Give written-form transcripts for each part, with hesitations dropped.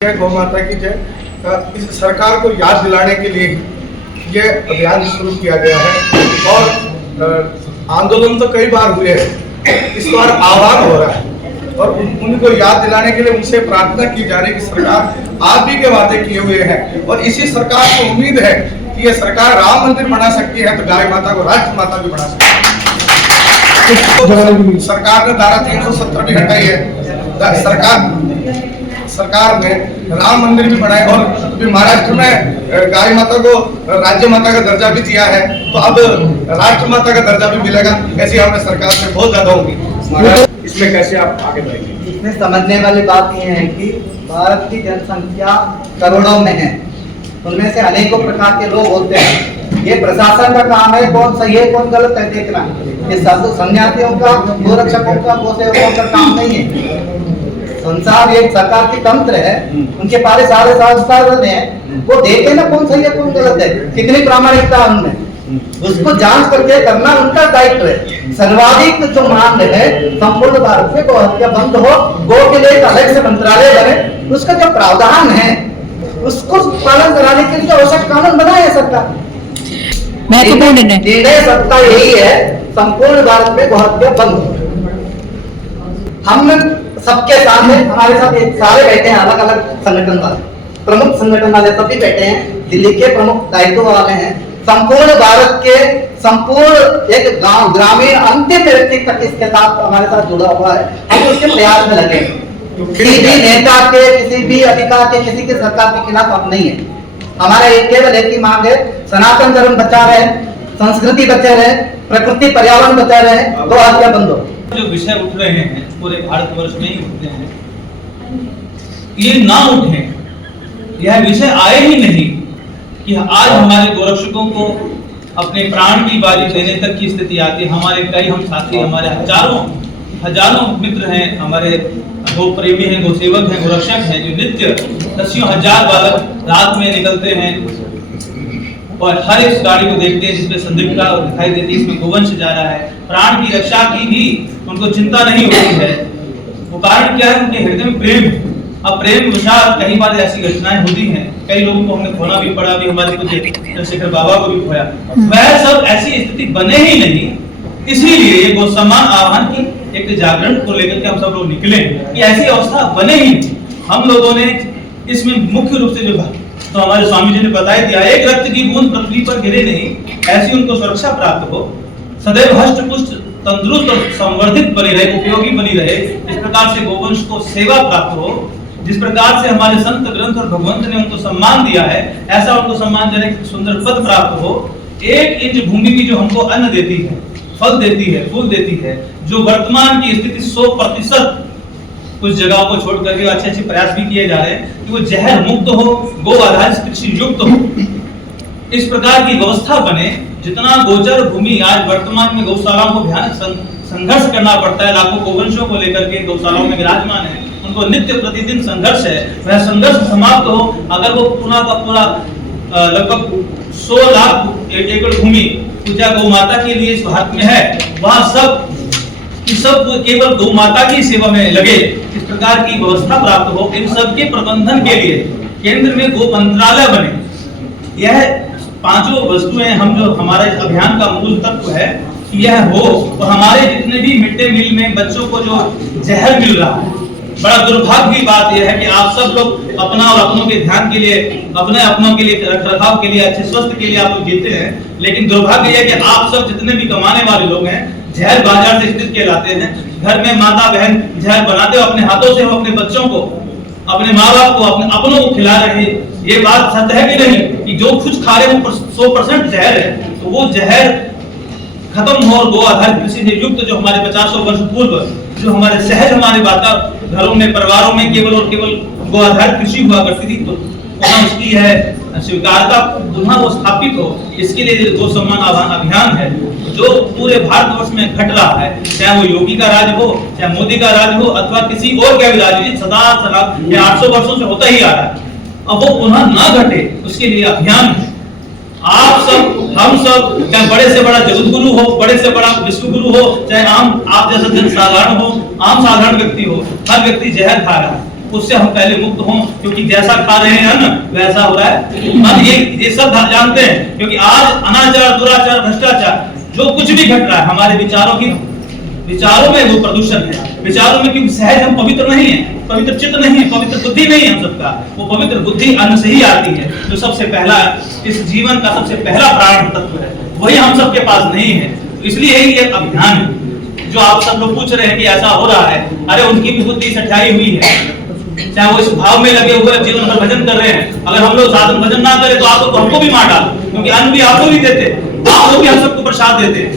जय गौ माता की जय। इस सरकार को याद दिलाने के लिए ये अभियान शुरू किया गया है और आंदोलन तो कई बार हुए हैं, इस बार आह्वान हो रहा है और उनको याद दिलाने के लिए उनसे प्रार्थना की जा रही है कि सरकार आप भी के वादे किए हुए हैं और इसी सरकार को उम्मीद है कि ये सरकार राम मंदिर बना सकती है तो गाय माता को राष्ट्र माता भी बना सकती है। सरकार ने धारा 370 भी हटाई है, सरकार ने राम मंदिर भी बनाए और अभी महाराष्ट्र में गाय माता को राज्य माता का दर्जा भी दिया है, तो अब राष्ट्र माता का दर्जा भी मिलेगा। ऐसी हमने सरकार से बहुत ज्यादा उम्मीद। इसमें कैसे आप आगे बढ़ेंगे? इसमें समझने वाली बात यह है कि भारत की जनसंख्या करोड़ों में है, उनमें से अनेकों प्रकार के लोग होते हैं। ये प्रशासन का काम है कौन सही है कौन गलत है देखना। ये साधु सन्यासियों का, गोरक्षकों का, गोसेवकों का काम नहीं है। संसार एक सरकार की तंत्र है, उनके पास सारे संस्कार हैं, वो देखे ना कौन सही है कौन गलत है, कितनी प्रामाणिकता उनमें, उसको जांच करके करना उनका दायित्व है। सर्वाधिक जो मांग है संपूर्ण भारत में गौ हत्या बंद हो, गौ के लिए एक अलग से मंत्रालय बने, उसका जो प्रावधान है उसको पालन कराने के लिए आवश्यक कानून बनाए है सरकार। निर्णय सत्ता यही है संपूर्ण भारत में गौ हत्या बंद। हम सबके साथ है, हमारे साथ सारे बैठे हैं, अलग अलग संगठन वाले, प्रमुख संगठन वाले सभी बैठे हैं, दिल्ली के प्रमुख दायित्व वाले हैं। संपूर्ण भारत के संपूर्ण एक गांव ग्रामीण अंतिम व्यक्ति तक इसके साथ हमारे साथ जुड़ा हुआ है। हम उसके प्रयास में लगे, किसी भी नेता के, किसी भी अधिकार के, किसी के सरकार के खिलाफ हम नहीं है। हमारा एक केवल एक ही मांग है, सनातन धर्म बचा रहे, संस्कृति बचे रहे, प्रकृति पर्यावरण बचा रहे, गौ हत्या बंद हो। जो विषय उठ रहे हैं पूरे भारतवर्ष में ही उठते हैं, ये ना उठे, यह विषय आए ही नहीं कि आज हमारे गोरक्षकों को अपने प्राण की बाजी देने तक की स्थिति आती है। हमारे कई हम साथी, हमारे हजारों मित्र हैं, हमारे गो प्रेमी हैं, गो सेवक हैं, गोरक्षक हैं, जो नित्य दसियों हजार बालक रात में निकलते हैं और हर इस गाड़ी को देखते हैं जिसमें संदिग्धता दिखाई देती है, इसमें गोवंश जा रहा है। प्राण की रक्षा की भी उनको चिंता नहीं होती है। वो कारण क्या है? उनके हृदय में प्रेम। अब प्रेम विशाल कई बार ऐसी घटनाएं होती हैं, कई लोगों को हमने खोना भी पड़ा, भी हमारे कुछ चंद्रशेखर बाबा को भी खोया। वह सब ऐसी स्थिति बने ही नहीं, इसीलिए ये गौ सम्मान आह्वान की एक जागरण को लेकर के हम सब लोग निकले कि ऐसी अवस्था बने ही नहीं। हम लोगों ने इसमें मुख्य रूप से जो तो हमारे स्वामी जी ने बताया दिया, एक रक्त की बूंद पृथ्वी पर गिरे नहीं, ऐसी उनको सुरक्षा प्राप्त हो, सदैव हष्ट पुष्ट तंदुरुस्त और संवर्धित बनी रहे, उपयोगी बनी रहे। इस प्रकार से गोवंश को सेवा प्राप्त हो, जिस प्रकार से हमारे संत ग्रंथ और भगवंत ने उनको सम्मान दिया है, ऐसा उनको सम्मानजनक सुंदर पद प्राप्त हो। एक इंच भूमि की जो हमको अन्न देती है, फल देती है, फूल देती है, जो वर्तमान की स्थिति 100% कुछ जगहों को छोड़ करके अच्छे अच्छे प्रयास भी किए जा रहे हैं कि वो जहर मुक्त हो, गो आधारित कृषि युक्त हो, इस प्रकार की व्यवस्था बने। जितना गोचर भूमि आज वर्तमान में गौशालाओं को भयानक संघर्ष करना पड़ता है, लाखों गोवंशों को लेकर के गौशालाओं में विराजमान है, उनको नित्य प्रतिदिन संघर्ष है, वह संघर्ष समाप्त हो। अगर वो पूरा का पूरा लगभग 100 लाख एकड़ भूमि पूजा गौ माता के लिए इस भारत में है, वहां सब केवल गौ माता की सेवा में लगे, इस प्रकार की व्यवस्था प्राप्त हो। इन सब के प्रबंधन के लिए केंद्र में गो मंत्रालय बने। यह पांचों वस्तुएं हम जो हमारे अभियान का मूल तत्व है कि यह हो, और हमारे जितने भी मिड डे मील में बच्चों को जो जहर मिल रहा है, बड़ा दुर्भाग्य की बात यह है कि आप सब लोग अपना और अपनों के ध्यान के लिए, अपने अपनों के लिए, रखरखाव के लिए, अच्छे स्वास्थ्य के लिए आप लोग जीते हैं, लेकिन दुर्भाग्य यह कि आप सब जितने भी कमाने वाले लोग हैं जहर बाजार से स्थित कहलाते हैं। घर में माता बहन जहर बनाते हो, अपने हाथों से हो अपने बच्चों को, अपने माँ बाप को, अपने अपनों को खिला रहे हैं। ये बात सत्य है कि नहीं कि जो कुछ खा रहे हो 100% जहर है, तो वो जहर खत्म हो और गो आधारित कृषि से युक्त जो हमारे 50 वर्ष पूर्व जो हमारे सहज हमारे घरों में, परिवारों में केवल और केवल गो आधारित कृषि हुआ करती थी, तो वहां उसकी है स्वीकारता पुनः वो स्थापित हो, इसके लिए गो सम्मान आह्वान अभियान है जो पूरे भारतवर्ष में घट रहा है। चाहे वो योगी का राज हो, चाहे मोदी का राज हो, अथवा किसी और का भी राज हो, सदा 800 वर्षों से होता ही आ रहा है। अब वो पुनः ना घटे, उसके लिए अभियान है। आप सब, हम सब, चाहे बड़े से बड़ा जगत गुरु हो, बड़े से बड़ा विश्व गुरु हो, चाहे आप जैसा जन साधारण हो, आम साधारण व्यक्ति हो, हर व्यक्ति जहर खा रहा है। उससे हम पहले मुक्त हों, क्योंकि जैसा खा रहे हैं अन्न वैसा हो रहा है मन। ये सब जानते हैं, क्योंकि आज अनाचार, दुराचार, भ्रष्टाचार जो कुछ भी घट रहा है हमारे विचारों में वो प्रदूषण है। विचारों में क्योंकि सहज हम पवित्र नहीं है, पवित्र चित्त नहीं है, पवित्र बुद्धि नहीं है हम सबका। वो पवित्र बुद्धि अन्न से ही आती है, जो सबसे पहला इस जीवन का सबसे पहला प्राण तत्व है, वही हम सबके पास नहीं है। इसलिए यही एक अभियान है जो आप सब लोग पूछ रहे हैं कि ऐसा हो रहा है। अरे उनकी भी बुद्धि सठाई हुई है, चाहे वो इस भाव में लगे हुए जीवन भर भजन कर रहे हैं। अगर हम लोग साधन भजन ना करें तो आप लोग हमको भी मार डालो, क्योंकि अन्न भी आपको भी देते, आप लोग भी हम सबको प्रसाद देते हैं,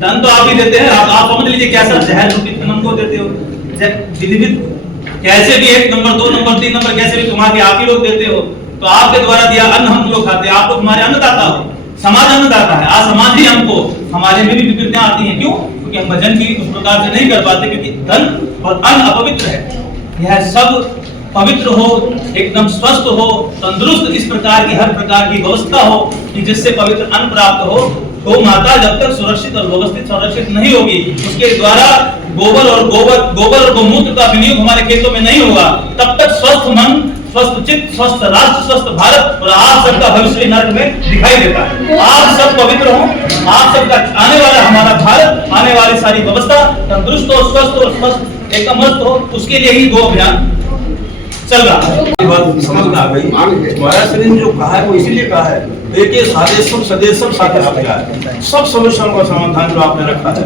धन तो आप ही देते हैं। आप समझ लीजिए कैसा जहर रोटी हमको देते हो, कैसे भी 1 नंबर 2 नंबर 3 नंबर कैसे भी तुम्हारे आप ही लोग देते हो। तो आपके द्वारा दिया अन्न हम लोग खाते हैं, आप लोग हमारे अन्नदाता हो, समाज अन्नदाता है। आज समाज ही हमको, हमारे में भी विकृतियां आती हैं। क्यों? क्योंकि हम भजन भी उस प्रकार से नहीं कर पाते, क्योंकि धन और अन्न अपवित्र है। यह सब पवित्र हो, एकदम स्वस्थ हो, तंदुरुस्त, इस प्रकार की हर प्रकार की व्यवस्था हो कि जिससे पवित्र अन्न प्राप्त हो। गौ माता जब तक सुरक्षित और व्यवस्थित संरक्षित नहीं होगी, उसके द्वारा गोबर और गौमूत्र का विनियोग हमारे खेतों में नहीं होगा, तब तक स्वस्थ मन, स्वस्थ चित्त, स्वस्थ राष्ट्र, स्वस्थ भारत और आप सबका भविष्य नर्क में दिखाई देता है। आप सब पवित्र हो, आप सबका आने वाला हमारा भारत, आने वाली सारी व्यवस्था तंदुरुस्त हो, स्वस्थ और स्वस्थ एकदम मस्त हो, उसके लिए ही गो अभियान चल रहा है। बात समझ में आ गई। महाराज श्री ने जो कहा है वो इसीलिए कहा है, देखिए सादेशम सदेशम साथ है। सब समस्याओं का समाधान जो आपने रखा है,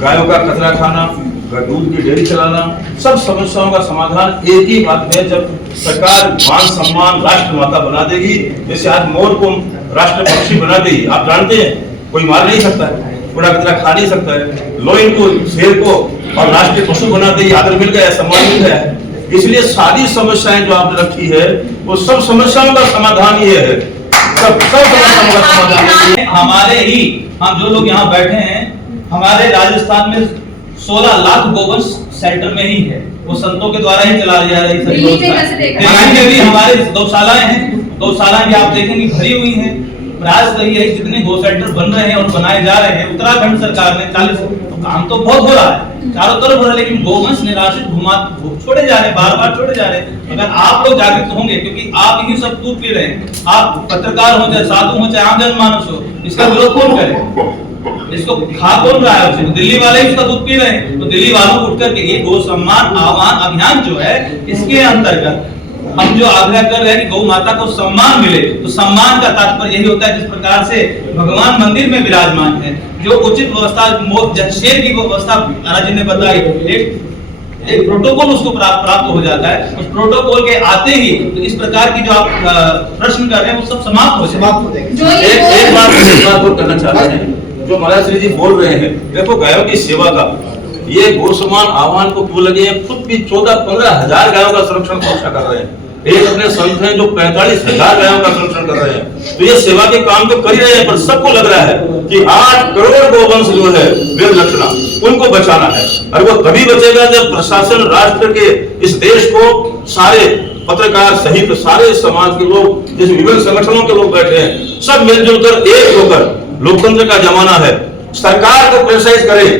गायों का कचरा खाना, दूध की डेयरी चलाना, सब समस्याओं का समाधान एक ही बात में, जब सरकार मान सम्मान राष्ट्र माता बना देगी। जैसे आज मोर को राष्ट्र पक्षी बना देगी, आप जानते हैं कोई मार नहीं सकता है, कूड़ा कचरा खा नहीं सकता है। लोइन को, शेर को और राष्ट्रीय पशु बना देगी, आदर मिल गया, सम्मान मिल गया है। इसलिए सारी समस्याएं जो आपने रखी है वो सब समस्याओं का समाधान ये है, सब समस्याओं का समाधान है। हमारे ही हम जो लोग यहाँ बैठे हैं, हमारे राजस्थान में 16 लाख गोवंश सेंटर में ही है, वो संतों के द्वारा ही चला जा रही है। दिल्ली में भी हमारे गौशालाएं हैं, गौशालाएं भी आप देखेंगे भरी हुई हैं। प्रयास तो यही जितने गौ सेंटर बन रहे हैं और बनाए जा रहे हैं, उत्तराखंड सरकार ने 40 काम तो बहुत हो रहा है, चारों तरफ हो रहा है, लेकिन गोवंश निराश्रित छोड़े जा रहे हैं, बार-बार छोड़े जा रहे हैं। अगर आप लोग जागृत होंगे, क्योंकि आप ही सब दूध पी रहे हैं, आप पत्रकार हो चाहे साधु हो चाहे आम जनमानस हो, इसका विरोध कौन करे? इसको खा कौन रहा है? दिल्ली वाले इसका दूध पी रहे हैं, तो दिल्ली वालों को उठ करके ये गौ सम्मान आह्वान अभियान जो है, इसके अंतर्गत हम जो आग्रह कर रहे हैं कि गौ माता को सम्मान मिले। तो सम्मान का तात्पर्य यही होता है, जिस प्रकार से भगवान मंदिर में विराजमान है, जो उचित व्यवस्था, शेर की व्यवस्था महाराज जी ने बताई, एक प्रोटोकॉल उसको प्राप्त हो जाता है। उस प्रोटोकॉल के आते ही तो इस प्रकार की जो आप प्रश्न कर रहे हैं वो सब समाप्त हो जाएगा। एक बात और करना चाहते हैं, जो महाराज श्री जी बोल रहे हैं, देखो गायों की सेवा का ये गौ सम्मान आह्वान को क्यों लगे हैं? खुद भी 14-15 हजार गायों का संरक्षण सुरक्षा कर रहे हैं। एक अपने संत हैं जो 45,000 गायों का संरक्षण कर रहे हैं। तो ये सेवा के काम तो कर ही रहे हैं, पर सबको लग रहा है कि 8 करोड़ गोवंश जो है वेद लक्षणा, उनको बचाना है। और वो तभी बचेगा जब प्रशासन, राष्ट्र के इस देश को सारे पत्रकार सहित सारे समाज के लोग, जैसे विभिन्न संगठनों के लोग बैठे हैं, सब मिलजुल कर एक होकर, लोकतंत्र का जमाना है, सरकार को प्रेशराइज करें,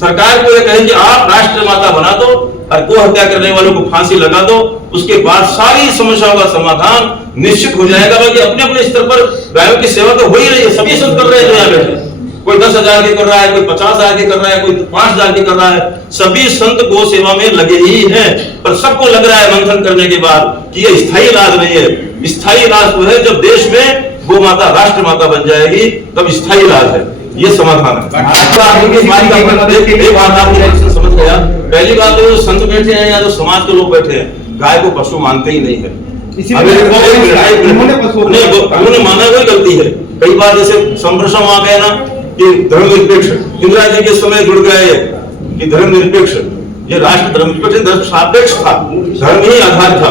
सरकार को ये कहें कि आप राष्ट्र माता बना दो और गो हत्या करने वालों को फांसी लगा दो, उसके बाद सारी समस्याओं का समाधान निश्चित हो जाएगा। क्योंकि अपने अपने स्तर पर गायों की सेवा तो हो ही रही है, सभी संत कर रहे हैं जो यहाँ बैठे, कोई 10,000 की कर रहा है, कोई 50,000 की कर रहा है, कोई 5,000 की कर रहा है, सभी संत गो सेवा में लगे ही हैं। पर सबको लग रहा है मंथन करने के बाद कि ये स्थायी इलाज नहीं है। स्थायी इलाज तो है जब देश में गो माता राष्ट्र माता बन जाएगी, तब स्थायी इलाज है, ये समाधान है। समझ गया। पहली बात तो संत बैठे हैं या जो समाज के लोग बैठे हैं, गाय को पशु मानते ही नहीं है। उन्होंने माना कोई गलती है। कई बार जैसे संप्रश्न आ गया ना कि धर्मनिरपेक्ष, इंदिरा जी के समय जुड़ गए कि धर्मनिरपेक्ष, ये राष्ट्र धर्मनिरपेक्ष, धर्म सापेक्ष था, धर्म ही आधार था।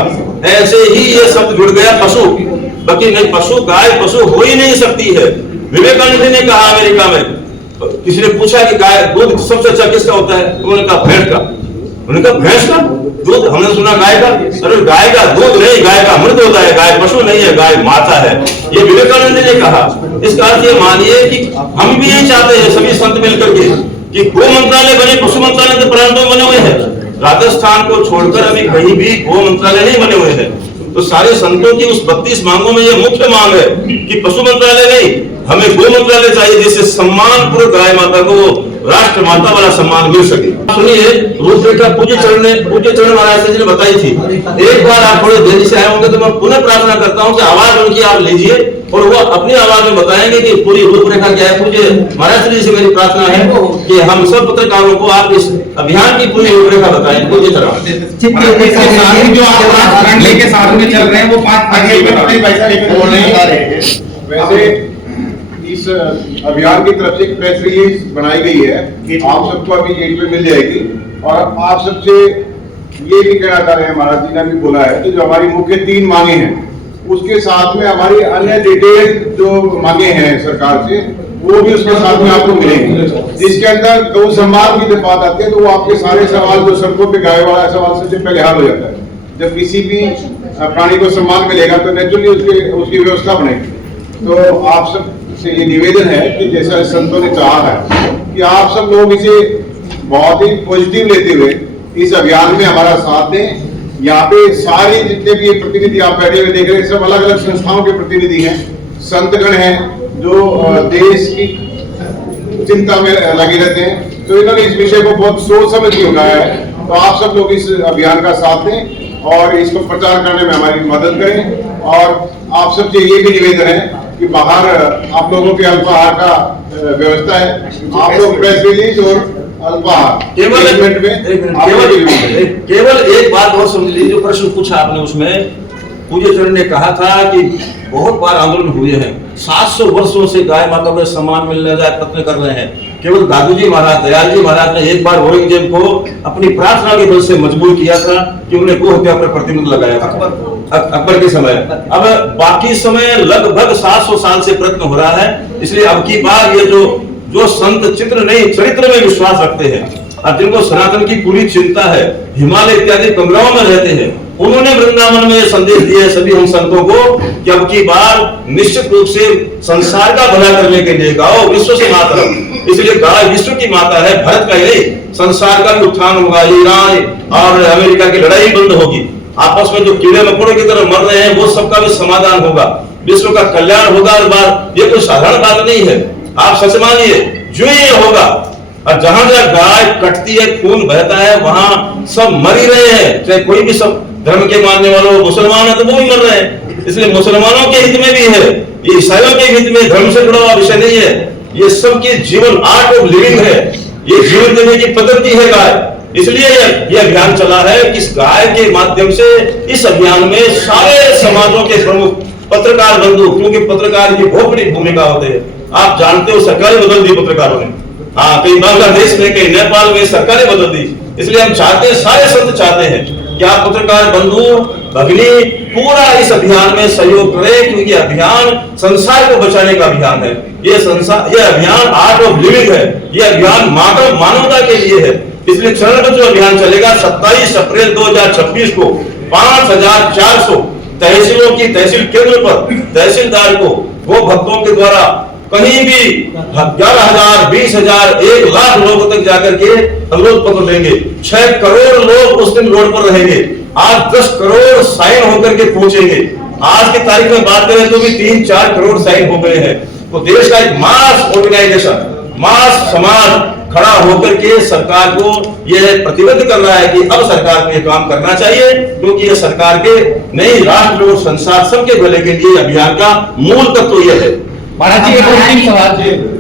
ऐसे ही ये शब्द जुड़ गया पशु, बाकी नहीं, पशु गाय पशु हो ही नहीं सकती है। विवेकानंद ने कहा अमेरिका में, किसी ने पूछा कि गाय दूध सबसे अच्छा किसका होता है? उन्होंने कहा भैंस का। उन्होंने कहा भैंस का दूध? हमने सुना गाय का। अरे गाय का दूध नहीं, गाय का अमृत होता है, गाय पशु नहीं है, गाय माता है। ये विवेकानंद ने कहा। इसका अर्थ ये मानिए कि हम भी यही चाहते हैं, सभी संत मिलकर के, कि गो मंत्रालय बने, पशु मंत्रालय तो प्रांतों बने हुए हैं, राजस्थान को छोड़कर अभी कहीं भी गो मंत्रालय नहीं बने हुए हैं। तो सारे संतों की उस 32 मांगों में ये मुख्य मांग है कि पशु मंत्रालय नहीं, हमें गो मंत्रालय चाहिए, जिससे सम्मान पूर्वक गाय माता को राष्ट्र माता वाला सम्मान मिल सके। सुनिए, रूपरेखा पूज्य चरण महाराज जी ने बताई थी। एक बार आप थोड़े देरी से आए होंगे तो मैं पुनः प्रार्थना करता हूँ कि आवाज उनकी आप लीजिए और वो अपनी आवाज में बताएंगे कि पूरी रूपरेखा क्या है। पूज्य महाराज जी से मेरी प्रार्थना है कि हम सब पत्रकारों को आप इस अभियान की पूरी रूपरेखा बताएं। पूज्य चरण जो आप 5 खंड लेके साथ में चल रहे हैं वो 5 वैसे इस अभियान की तरफ से एक प्रेस रिलीज बनाई गई है, आप सबको अभी गेट पे मिल जाएगी। और आप सबसे ये भी कहना चाह रहे हैं, महाराज जी ने भी बोला है कि जो हमारी मुख्य 3 मांगे हैं उसके साथ में हमारी अन्य डिटेल जो मांगे हैं सरकार से वो भी उसके साथ में आपको मिलेंगी। जिसके अंदर गौ सम्मान की जब बात आती है तो वो आपके सारे सवाल जो सड़कों पे गाय वाला सवाल सबसे पहले हल हो जाता है। जब किसी भी प्राणी को सम्मान मिलेगा तो नेचुरली उसकी व्यवस्था बनेगी। तो आप सब से ये निवेदन है कि जैसा संतों ने चाहा है कि आप सब लोग इसे बहुत ही पॉजिटिव लेते हुए इस अभियान में हमारा साथ दें। यहाँ पे सारे जितने भी प्रतिनिधि आप बैठे हुए देख रहे हैं सब अलग अलग संस्थाओं के प्रतिनिधि हैं, संतगण हैं जो देश की चिंता में लगे रहते हैं। तो इन्होंने इस विषय को बहुत सोच समझ के उठाया है। तो आप सब लोग इस अभियान का साथ दें और इसको प्रचार करने में हमारी मदद करें। और आप सबसे ये भी निवेदन है कि बाहर आप लोगों के अल्पाहार का व्यवस्था है, आप लोग प्रेस रिलीज और अल्पाहार केवल एक बात और समझ लीजिए। जो प्रश्न पूछा आपने उसमें पूज्य चरण ने कहा था कि बहुत बार आंदोलन हुए हैं, 700 वर्षों से गाय माता को सम्मान मिलने जाए प्रयत्न कर रहे हैं। केवल दादू जी महाराज, दयाल जी महाराज ने एक बार औरंगजेब को अपनी प्रार्थना के बल से मजबूर किया था कि उन्हें गो हत्या पर प्रतिबंध लगाया था अकबर के समय। अब बाकी समय लगभग 700 साल से प्रयत्न हो रहा है। इसलिए अब की बार ये जो संत चित्र नहीं चरित्र में विश्वास रखते हैं और जिनको सनातन की पूरी चिंता है, हिमालय इत्यादि कमराओं में रहते हैं, उन्होंने वृंदावन में संदेश दिया सभी हम संतों को कि अब की बार निश्चित रूप से संसार का भला करने के लिए गाओ विश्व से मातरम। इसलिए गाय विश्व की माता है, भारत का ही नहीं, संसार का भी उत्थान होगा। ईरान और अमेरिका की लड़ाई बंद होगी, आपस में जो कीड़े मकोड़े की तरह मर रहे हैं वो सबका भी समाधान होगा, विश्व का कल्याण होगा। इस बार ये कोई साधारण बात नहीं है, आप सच मानिए जो ये होगा। और जहां जहां गाय कटती है, खून बहता है, वहां सब मर ही रहे हैं। चाहे कोई भी सब धर्म के मानने वालों, मुसलमान है तो वो भी मर रहे हैं। इसलिए मुसलमानों के हित में भी है, ये ईसाइयों के हित में, धर्म से जुड़ा हुआ विषय नहीं है। ये सबके जीवन आर्ट ऑफ लिविंग है, ये जीवन देने की पद्धति है गाय। इसलिए ये अभियान चला है कि इस गाय के माध्यम से इस अभियान में सारे समाजों के प्रमुख पत्रकार बंधु, क्योंकि पत्रकार की बहुत बड़ी भूमिका होती है, आप जानते हो सरकारें बदल दी पत्रकारों ने। हाँ, कहीं बांग्लादेश में, कहीं नेपाल में सरकारें बदल दी। इसलिए हम चाहते हैं, सारे संत चाहते हैं कि आप पत्रकार बंधु भगिनी पूरा इस अभियान में सहयोग करें, क्योंकि अभियान संसार को बचाने का अभियान है। ये अभियान आर्ट ऑफ लिविंग है, ये अभियान मानवता के लिए है। इसलिए चरणबद्ध अभियान चलेगा। 27 अप्रैल 2026 को 5400 तहसीलों की तहसील केंद्र पर तहसीलदार को गो भक्तों के द्वारा कहीं भी 11,000, 20,000, 1 लाख लोगों तक जाकर के अनुरोध पत्र देंगे। 6 करोड़ लोग उस दिन रोड पर रहेंगे। आज 10 करोड़ साइन होकर के पहुंचेंगे। आज की तारीख में बात करें तो भी 3-4 करोड़ साइन हो गए हैं। तो देश का एक मास ऑर्गेनाइजेशन, मास समाज खड़ा होकर के सरकार को यह प्रतिबद्ध कर रहा है कि अब सरकार को यह काम करना चाहिए, क्योंकि यह सरकार के नहीं, राष्ट्र और संसार सबके भले के लिए अभियान का मूल तत्व यह है। महाराज जी, एक अंतिम सवाल।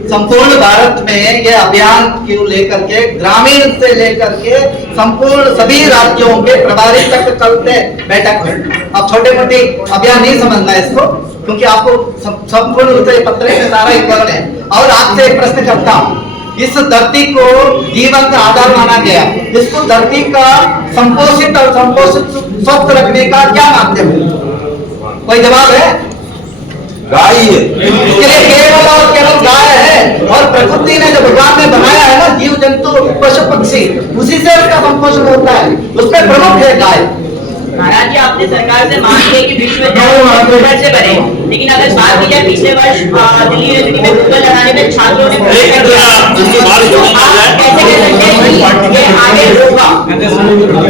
संपूर्ण भारत में ये अभियान को लेकर के ग्रामीण से लेकर के संपूर्ण सभी राज्यों के प्रभारी तक कल से बैठक हुई। अब छोटे मोटे अभियान नहीं समझना है इसको, क्योंकि आपको संपूर्ण रूप से पत्र में सारा विवरण है। और आपसे एक प्रश्न करता हूँ, इस धरती को जीवन का आधार माना गया, इसको धरती का संपोषित और संपोषित स्वस्थ रखने का क्या माध्यम है? कोई जवाब है? गाय है, इसके लिए केवल और केवल गाय है। और प्रकृति ने जो भगवान ने बनाया है ना, जीव जंतु पशु पक्षी, उसी से उसका संपोषण होता है, उसमें प्रमुख है गाय। महाराज जी, आपने सरकार से मांग की कि विश्व वर्ष से बने, लेकिन अगर बात की जाए पिछले वर्ष दिल्ली यूनिवर्सिटी में गूगल लगाने में छात्रों ने आप कैसे कह सकते हैं कि ये आगे होगा?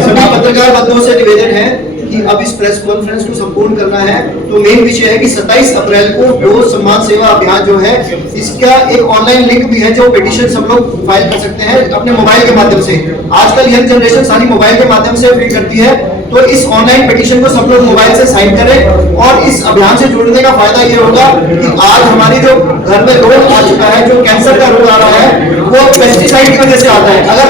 सभी पत्रकार बंधुओं से निवेदन है कि अब इस प्रेस कॉन्फ्रेंस को संपूर्ण करना है। तो मेन विषय है कि 27 अप्रैल को गौ सम्मान सेवा अभियान जो है, इसका एक ऑनलाइन लिंक भी है जो पिटीशन सब लोग फाइल कर सकते हैं अपने मोबाइल के माध्यम से। आजकल यंग जनरेशन सारी मोबाइल के माध्यम से फिल करती है, तो इस ऑनलाइन पिटीशन को सब लोग मोबाइल से साइन करें। और इस अभियान से जुड़ने का फायदा ये होगा कि आज हमारी जो घर में रोग आ चुका है, जो कैंसर का रोग आ रहा है, वो पेस्टिसाइड की वजह से आता है। अगर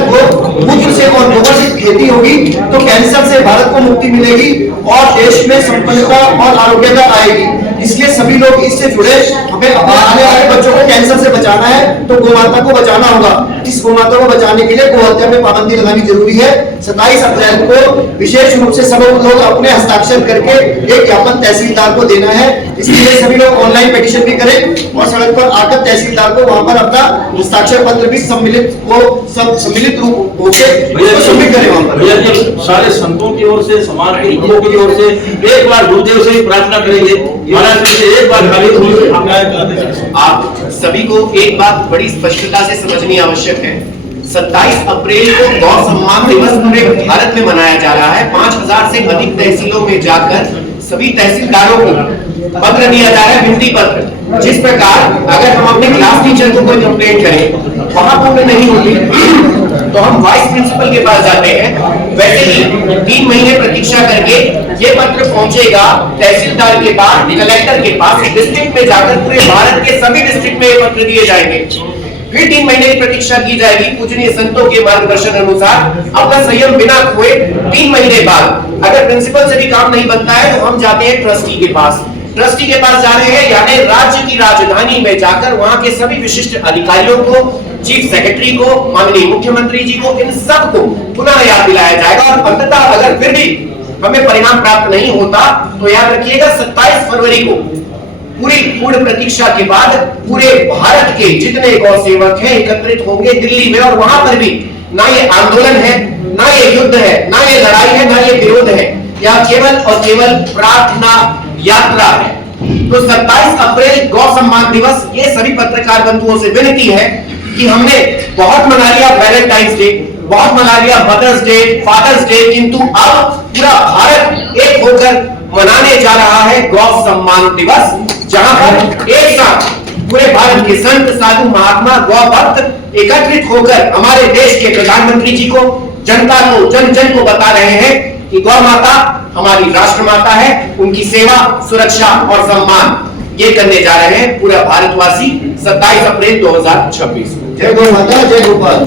मूत्र से और गोबर से खेती होगी तो कैंसर से भारत को मुक्ति मिलेगी और देश में संपन्नता और आरोग्यता आएगी। इसलिए सभी लोग इससे जुड़े। हमें आने वाले बच्चों को कैंसर से बचाना है तो गोमाता को बचाना होगा। इस गोमाता को बचाने के लिए गोहत्या में पाबंदी लगानी जरूरी है। 27 अप्रैल को विशेष रूप से सब लोग अपने हस्ताक्षर करके एक ज्ञापन तहसीलदार को देना है। इसलिए सभी लोग ऑनलाइन पिटीशन भी करें और सड़क पर आकर तहसीलदार को वहां पर अपना हस्ताक्षर पत्र भी सम्मिलित रूप होकर सबमिट करें वहां पर। भैया जी, सारे संतों की ओर से, समाज के लोगों की ओर से एक बार गुरुदेव से भी प्रार्थना करेंगे, महाराज से एक बार खाली आप सभी को एक बात बड़ी स्पष्टता से समझनी आवश्यक है। 27 अप्रैल को गौ सम्मान दिवस पूरे भारत में मनाया जा रहा है। 5000 से अधिक तहसीलों में जाकर सभी तहसीलदारों को पत्र दिया जा रहा है, विनती पत्र। जिस प्रकार अगर हम अपने क्लास टीचर को कोई कंप्लेंट करें, वहां पूर्ण नहीं होती तो हम वाइस प्रिंसिपल के पास जाते हैं। वैसे ही 3 महीने प्रतीक्षा करके ये पत्र पहुंचेगा तहसीलदार के पास, कलेक्टर के पास, डिस्ट्रिक्ट में जाकर पूरे भारत के सभी डिस्ट्रिक्ट में ये पत्र दिए जाएंगे। फिर 3 महीने की प्रतीक्षा की जाएगी पूजनीय संतों के मार्गदर्शन अनुसार। अपना संयम बिना खोए 3 महीने बाद अगर प्रिंसिपल से भी काम नहीं बनता है तो हम जाते हैं ट्रस्टी के पास। ट्रस्टी के पास जा रहे हैं यानी राज्य की राजधानी में जाकर वहां के सभी विशिष्ट अधिकारियों को, चीफ सेक्रेटरी को, माननीय मुख्यमंत्री जी को, इन सब को पुनः याद दिलाया जाएगा। और अंततः अगर फिर भी हमें परिणाम प्राप्त नहीं होता तो याद रखिएगा 27 फरवरी को पूरी पूर्ण प्रतीक्षा के बाद पूरे भारत के जितने गौ सेवक हैं एकत्रित होंगे दिल्ली में। और वहां पर भी ना ये आंदोलन है, ना ये युद्ध है, ना ये लड़ाई है, ना ये विरोध है, यह केवल और केवल प्रार्थना यात्रा है। तो 27 अप्रैल गौ सम्मान दिवस, ये सभी पत्रकार बंधुओं से विनती है कि हमने बहुत मना लिया वैलेंटाइंस डे, बहुत मना लिया मदर्स डे, फादर्स डे, किंतु अब पूरा भारत एक होकर मनाने जा रहा है गौ सम्मान दिवस, जहां पर एक साथ पूरे भारत के संत, साधु, महात्मा, गौ भक्त एकत्रित होकर हमारे देश के प्रधानमंत्री जी को, जनता को, जन जन को बता रहे हैं कि गौ माता हमारी राष्ट्र माता है, उनकी सेवा, सुरक्षा और सम्मान ये करने जा रहे हैं पूरा भारतवासी 27 अप्रैल 2026। जय गौ माता, जय गोपाल।